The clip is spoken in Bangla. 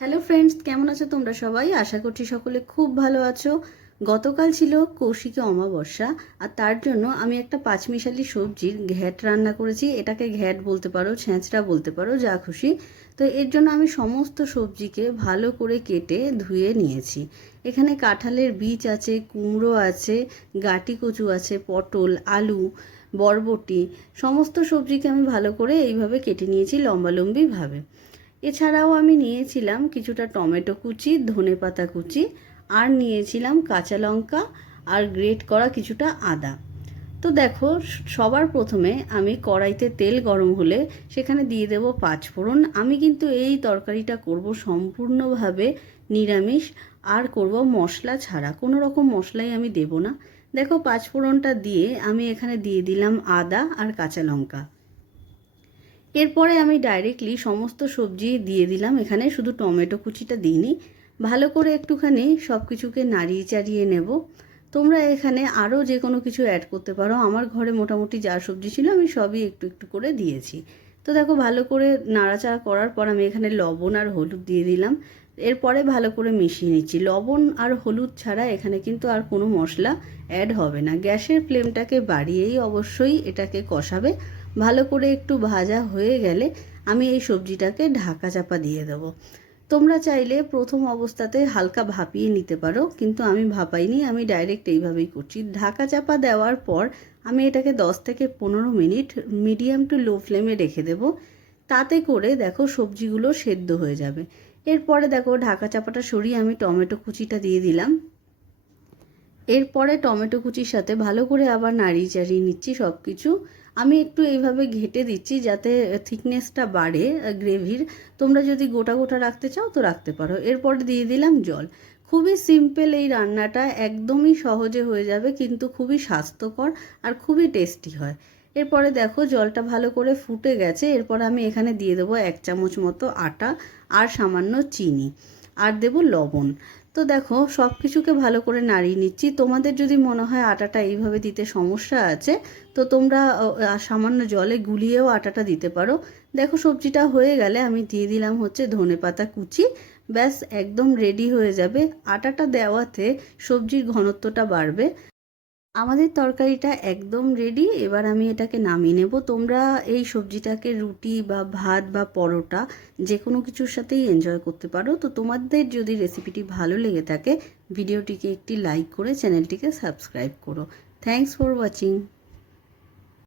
হ্যালো ফ্রেন্ডস কেমন আছো তোমরা সবাই? আশা করছি সকলে খুব ভালো আছো। গতকাল ছিল কৌশিকী অমাবস্যা, আর তার জন্য আমি একটা পাঁচমিশালি সবজির ঘ্যাট রান্না করেছি। এটাকে ঘ্যাট বলতে পারো, ছেঁচড়া বলতে পারো, যা খুশি। তো এর জন্য আমি সমস্ত সবজিকে ভালো করে কেটে ধুয়ে নিয়েছি। এখানে কাঁঠালের বীজ আছে, কুমড়ো আছে, গাটি কচু আছে, পটল, আলু, বরবটি, সমস্ত সবজিকে আমি ভালো করে এইভাবে কেটে নিয়েছি লম্বালম্বিভাবে। এছাড়াও আমি নিয়েছিলাম কিছুটা টমেটো কুচি, ধনে পাতা কুচি, আর নিয়েছিলাম কাঁচা লঙ্কা আর গ্রেট করা কিছুটা আদা। তো দেখো, সবার প্রথমে আমি কড়াইতে তেল গরম হলে সেখানে দিয়ে দেব পাঁচফোড়ন আমি কিন্তু এই তরকারিটা করব সম্পূর্ণভাবে নিরামিষ আর করব মশলা ছাড়া। কোনো রকম মশলাই আমি দেব না। দেখো পাঁচফোড়নটা দিয়ে আমি এখানে দিয়ে দিলাম আদা আর কাঁচা লঙ্কা। এরপরে আমি ডাইরেক্টলি সমস্ত সবজি দিয়ে দিলাম। এখানে শুধু টমেটো কুচিটা দিইনি। ভালো করে একটুখানি সব কিছুকে নাড়িয়ে চাড়িয়ে নেব। তোমরা এখানে আরও যে কোনো কিছু অ্যাড করতে পারো। আমার ঘরে মোটামুটি যা সবজি ছিল আমি সবই একটু একটু করে দিয়েছি। তো দেখো, ভালো করে নাড়াচাড়া করার পর আমি এখানে লবণ আর হলুদ দিয়ে দিলাম। এরপরে ভালো করে মিশিয়ে নিচ্ছি। লবণ আর হলুদ ছাড়া এখানে কিন্তু আর কোনো মশলা অ্যাড হবে না। গ্যাসের ফ্লেমটাকে বাড়িয়েই অবশ্যই এটাকে কষাবে। ভালো করে একটু ভাজা হয়ে গেলে আমি এই সবজিটাকে ঢাকা চাপা দিয়ে দেবো। তোমরা চাইলে প্রথম অবস্থাতে হালকা ভাপিয়ে নিতে পারো, কিন্তু আমি ভাপাইনি, আমি ডাইরেক্ট এইভাবেই করছি। ঢাকা চাপা দেওয়ার পর আমি এটাকে 10 থেকে পনেরো মিনিট মিডিয়াম টু লো ফ্লেমে রেখে দেব। তাতে করে দেখো সবজিগুলো সেদ্ধ হয়ে যাবে। এরপরে দেখো ঢাকা চাপাটা সরিয়ে আমি টমেটো কুচিটা দিয়ে দিলাম। এরপরে টমেটো কুচির সাথে ভালো করে আবার নাড়িয়ে চাড়িয়ে নিচ্ছি সব কিছু আমি একটু এইভাবে ঘেটে দিচ্ছি যাতে থিকনেসটা বাড়ে গ্রেভির। তোমরা যদি গোটা গোটা রাখতে চাও তো রাখতে পারো। এরপরে দিয়ে দিলাম জল। খুবই সিম্পল এই রান্নাটা, একদমই সহজে হয়ে যাবে, কিন্তু খুবই স্বাস্থ্যকর আর খুবই টেস্টি হয়। এরপরে দেখো জলটা ভালো করে ফুটে গেছে। এরপর আমি এখানে দিয়ে দেবো এক চামচ মতো আটা আর সামান্য চিনি। আর দেব লবণ। তো দেখো সব কিছুকে ভালো করে নাড়িয়ে নিচ্ছি। তোমাদের যদি মনে হয় আটাটা এইভাবে দিতে সমস্যা আছে, তো তোমরা সামান্য জলে গুলিয়েও আটাটা দিতে পারো। দেখো, সবজিটা হয়ে গেলে আমি দিয়ে দিলাম হচ্ছে ধনে পাতা কুচি। ব্যাস, একদম রেডি হয়ে যাবে। আটাটা দেওয়াতে সবজির ঘনত্বটা বাড়বে। আমাদের তরকারিটা একদম রেডি এবার আমি এটাকে নামিয়ে নেব। তোমরা এই সবজিটাকে রুটি বা ভাত বা পরোটা যে কোনো কিছুর সাথেই এনজয় করতে পারো। তো তোমাদের যদি রেসিপিটি ভালো লেগে থাকে ভিডিওটিকে একটি লাইক করে চ্যানেলটিকে সাবস্ক্রাইব করো। Thanks for watching